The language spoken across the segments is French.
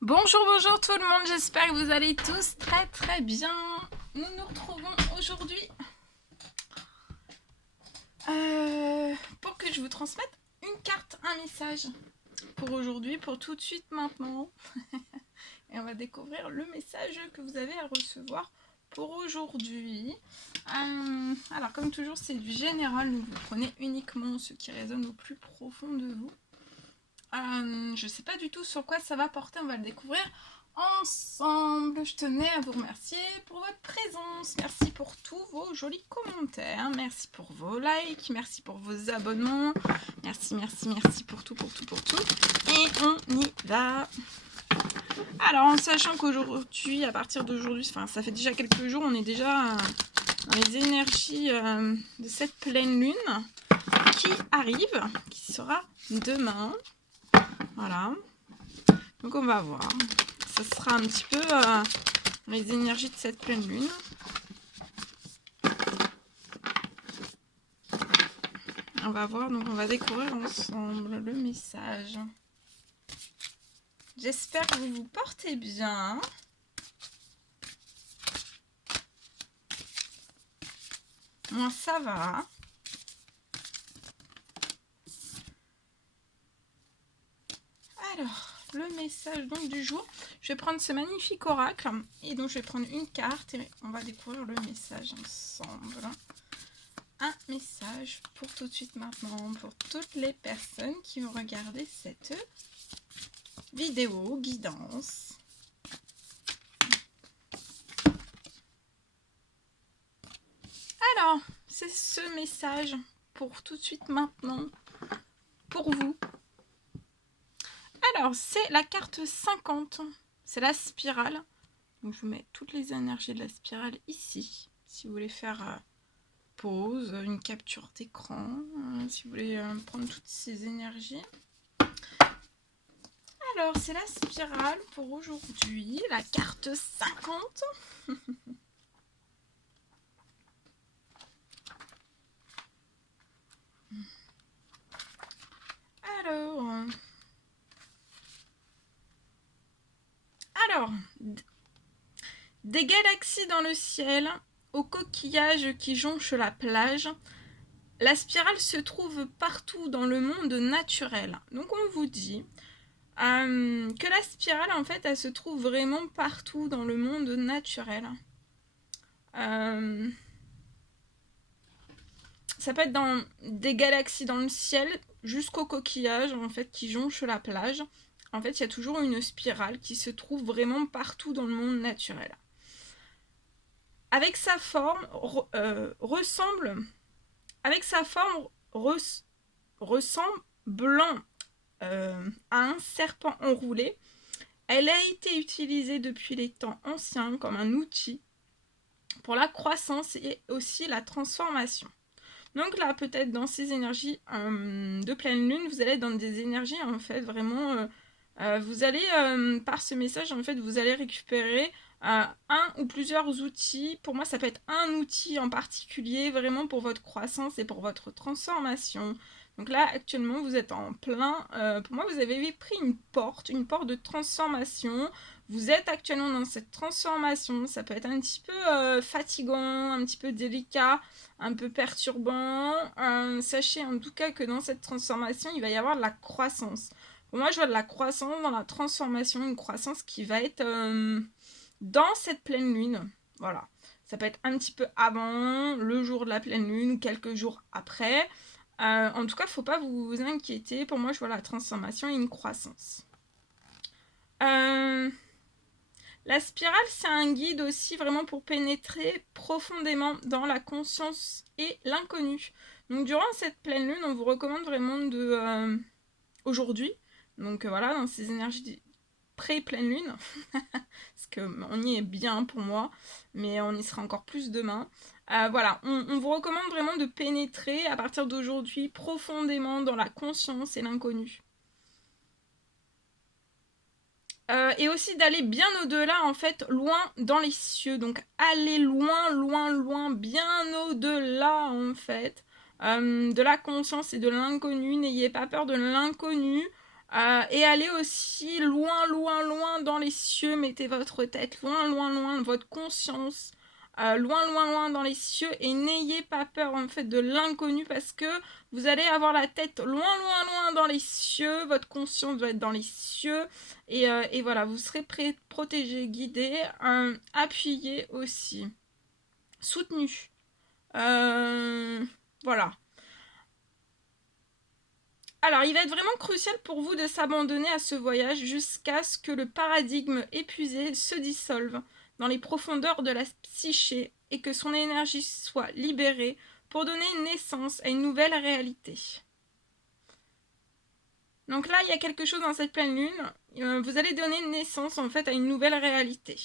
Bonjour, bonjour tout le monde, j'espère que vous allez tous très bien. Nous nous retrouvons aujourd'hui pour que je vous transmette une carte, un message pour aujourd'hui, pour tout de suite maintenant. Et on va découvrir le message que vous avez à recevoir pour aujourd'hui. Alors comme toujours c'est du général, donc vous prenez uniquement ce qui résonne au plus profond de vous. Je ne sais pas du tout sur quoi ça va porter, on va le découvrir ensemble. Je tenais à vous remercier pour votre présence. Merci pour tous vos jolis commentaires. Merci pour vos likes. Merci pour vos abonnements. Merci pour tout. Et on y va. Alors, en sachant qu'aujourd'hui, à partir d'aujourd'hui, enfin, ça fait déjà quelques jours, on est déjà dans les énergies de cette pleine lune qui arrive, qui sera demain. Voilà. Donc on va voir. Ça sera un petit peu les énergies de cette pleine lune. On va voir, donc on va découvrir ensemble le message. J'espère que vous vous portez bien. Moi ça va. Alors, le message donc du jour. Je vais prendre ce magnifique oracle et donc je vais prendre une carte et on va découvrir le message ensemble. Un message pour tout de suite maintenant, pour toutes les personnes qui vont regarder cette vidéo guidance. Alors, c'est ce message pour tout de suite maintenant, pour vous. Alors, c'est la carte 50, c'est la spirale. Donc, je vous mets toutes les énergies de la spirale ici, si vous voulez faire pause, une capture d'écran, si vous voulez prendre toutes ces énergies. Alors, c'est la spirale pour aujourd'hui, la carte 50. Alors, des galaxies dans le ciel, aux coquillages qui jonchent la plage. La spirale se trouve partout dans le monde naturel. Donc on vous dit que la spirale, en fait, elle se trouve vraiment partout dans le monde naturel. Ça peut être dans des galaxies dans le ciel jusqu'aux coquillages, en fait, qui jonchent la plage. En fait, il y a toujours une spirale qui se trouve vraiment partout dans le monde naturel. Avec sa forme, ressemblant à un serpent enroulé, elle a été utilisée depuis les temps anciens comme un outil pour la croissance et aussi la transformation. Donc là, peut-être dans ces énergies de pleine lune, vous allez être dans des énergies en fait vraiment. Vous allez, par ce message, en fait, vous allez récupérer un ou plusieurs outils. Pour moi, ça peut être un outil en particulier, vraiment pour votre croissance et pour votre transformation. Donc là, actuellement, vous êtes en plein... pour moi, vous avez pris une porte de transformation. Vous êtes actuellement dans cette transformation. Ça peut être un petit peu fatigant, un petit peu délicat, un peu perturbant. Sachez en tout cas que dans cette transformation, il va y avoir de la croissance. Pour moi, je vois de la croissance dans la transformation, une croissance qui va être dans cette pleine lune. Voilà. Ça peut être un petit peu avant, le jour de la pleine lune, ou quelques jours après. En tout cas, il ne faut pas vous inquiéter. Pour moi, je vois la transformation et une croissance. La spirale, c'est un guide aussi vraiment pour pénétrer profondément dans la conscience et l'inconnu. Donc, durant cette pleine lune, on vous recommande vraiment de... aujourd'hui, donc voilà, dans ces énergies pré-pleine lune, parce qu'on y est bien pour moi, mais on y sera encore plus demain. Voilà, on vous recommande vraiment de pénétrer à partir d'aujourd'hui profondément dans la conscience et l'inconnu. Et aussi d'aller bien au-delà, en fait, loin dans les cieux. Donc aller loin, bien au-delà, en fait, de la conscience et de l'inconnu. N'ayez pas peur de l'inconnu. Et allez aussi loin, loin, loin dans les cieux. Mettez votre tête loin, loin, loin, votre conscience loin, loin, loin dans les cieux. Et n'ayez pas peur en fait de l'inconnu parce que vous allez avoir la tête loin, loin, loin dans les cieux. Votre conscience doit être dans les cieux. Et voilà, vous serez protégé, guidé, appuyé aussi, soutenu. Voilà. Alors, il va être vraiment crucial pour vous de s'abandonner à ce voyage jusqu'à ce que le paradigme épuisé se dissolve dans les profondeurs de la psyché et que son énergie soit libérée pour donner naissance à une nouvelle réalité. Donc là, il y a quelque chose dans cette pleine lune. Vous allez donner naissance en fait à une nouvelle réalité.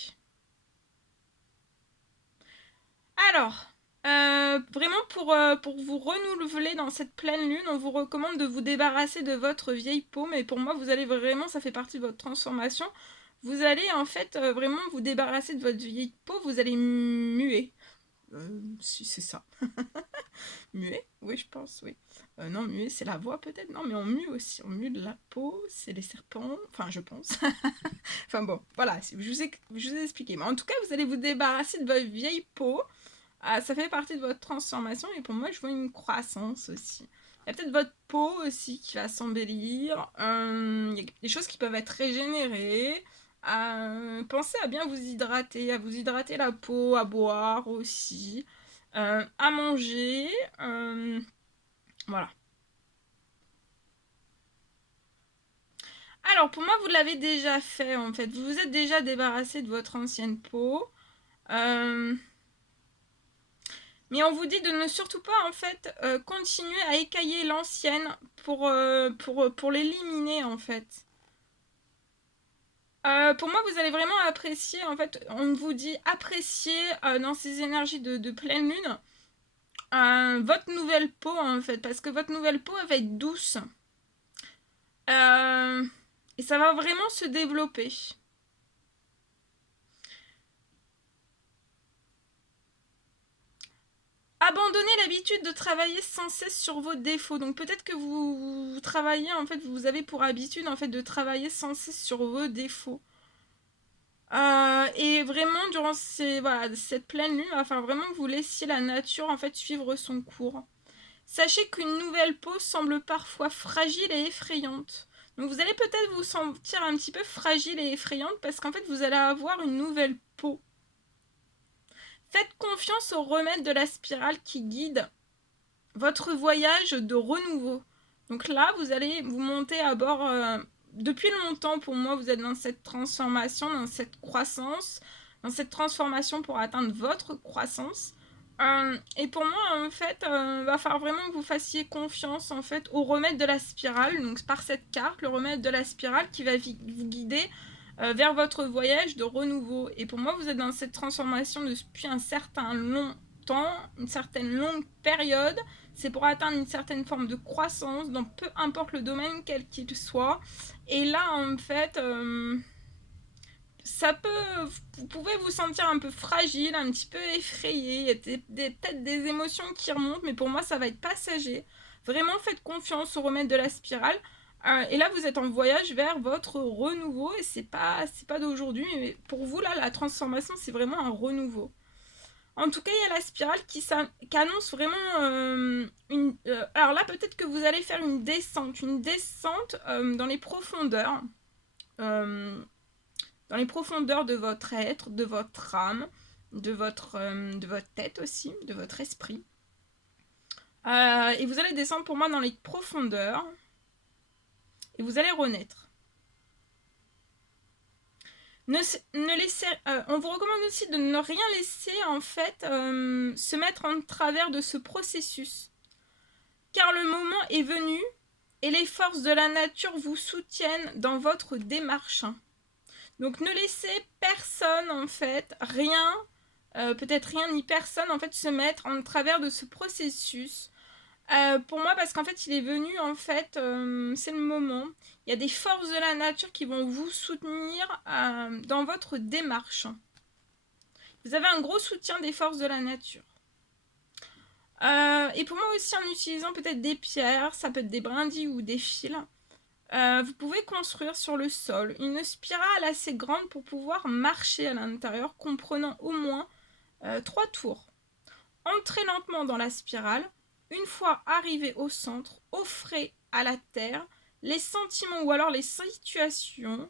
Alors, vraiment pour vous renouveler dans cette pleine lune, on vous recommande de vous débarrasser de votre vieille peau, mais pour moi, vous allez vraiment, ça fait partie de votre transformation, vous allez en fait vraiment vous débarrasser de votre vieille peau, vous allez muer. Si c'est ça. Muer? Oui, je pense, oui. Non, muer, c'est la voix peut-être. Non, mais on mue aussi. On mue de la peau, c'est les serpents. Enfin, je pense. Enfin bon, voilà, je vous ai expliqué. Mais en tout cas, vous allez vous débarrasser de votre vieille peau. Ça fait partie de votre transformation et pour moi, je vois une croissance aussi. Il y a peut-être votre peau aussi qui va s'embellir. Il y a des choses qui peuvent être régénérées. Pensez à bien à vous hydrater la peau, à boire aussi, à manger. Voilà. Alors, pour moi, vous l'avez déjà fait en fait. Vous vous êtes déjà débarrassé de votre ancienne peau. Mais on vous dit de ne surtout pas en fait continuer à écailler l'ancienne pour l'éliminer en fait. Pour moi, vous allez vraiment apprécier, en fait, on vous dit apprécier dans ces énergies de pleine lune votre nouvelle peau en fait, parce que votre nouvelle peau elle va être douce. Et ça va vraiment se développer. Abandonnez l'habitude de travailler sans cesse sur vos défauts. Donc peut-être que vous travaillez, en fait, vous avez pour habitude en fait de travailler sans cesse sur vos défauts. Et vraiment, durant cette pleine lune, il va falloir vraiment que vous laissiez la nature en fait suivre son cours. Sachez qu'une nouvelle peau semble parfois fragile et effrayante. Donc vous allez peut-être vous sentir un petit peu fragile et effrayante parce qu'en fait vous allez avoir une nouvelle peau. Faites confiance au remède de la spirale qui guide votre voyage de renouveau. Donc là, vous allez vous monter à bord. Depuis longtemps, pour moi, vous êtes dans cette transformation, dans cette croissance, dans cette transformation pour atteindre votre croissance. Et pour moi, en fait, va falloir vraiment que vous fassiez confiance en fait au remède de la spirale. Donc par cette carte, le remède de la spirale qui va vous guider vers votre voyage de renouveau. Et pour moi, vous êtes dans cette transformation depuis un certain long temps, une certaine longue période. C'est pour atteindre une certaine forme de croissance dans peu importe le domaine quel qu'il soit. Et là, en fait, vous pouvez vous sentir un peu fragile, un petit peu effrayé. Il y a peut-être des émotions qui remontent, mais pour moi, ça va être passager. Vraiment, faites confiance au remède de la spirale. Et là, vous êtes en voyage vers votre renouveau. Et c'est pas d'aujourd'hui, mais pour vous, là, la transformation, c'est vraiment un renouveau. En tout cas, il y a la spirale qui annonce vraiment alors là, peut-être que vous allez faire une descente dans les profondeurs. Dans les profondeurs de votre être, de votre âme, de votre tête aussi, de votre esprit. Et vous allez descendre pour moi dans les profondeurs. Et vous allez renaître. On vous recommande aussi de ne rien laisser en fait se mettre en travers de ce processus. Car le moment est venu et les forces de la nature vous soutiennent dans votre démarche. Donc ne laissez personne en fait, rien, peut-être rien ni personne en fait se mettre en travers de ce processus. Pour moi, parce qu'en fait il est venu en fait, c'est le moment. Il y a des forces de la nature qui vont vous soutenir dans votre démarche. Vous avez un gros soutien des forces de la nature. Et pour moi aussi en utilisant peut-être des pierres, ça peut être des brindilles ou des fils. Vous pouvez construire sur le sol une spirale assez grande pour pouvoir marcher à l'intérieur, comprenant au moins 3 tours. Entrez lentement dans la spirale. Une fois arrivé au centre, offrez à la terre les sentiments ou alors les situations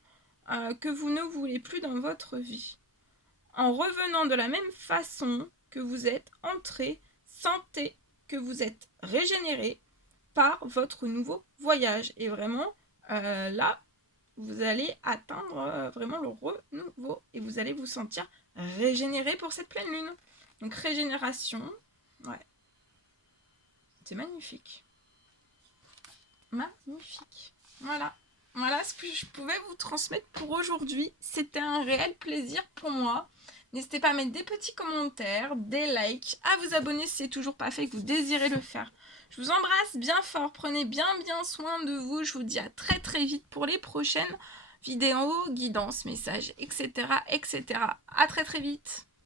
que vous ne voulez plus dans votre vie. En revenant de la même façon que vous êtes entré, sentez que vous êtes régénéré par votre nouveau voyage. Et vraiment, là, vous allez atteindre vraiment le renouveau et vous allez vous sentir régénéré pour cette pleine lune. Donc régénération, ouais, c'est magnifique. Magnifique. Voilà. Voilà ce que je pouvais vous transmettre pour aujourd'hui. C'était un réel plaisir pour moi. N'hésitez pas à mettre des petits commentaires, des likes, à vous abonner si c'est toujours pas fait et que vous désirez le faire. Je vous embrasse bien fort, prenez bien soin de vous. Je vous dis à très très vite pour les prochaines vidéos, guidances, messages, etc. etc. À très très vite.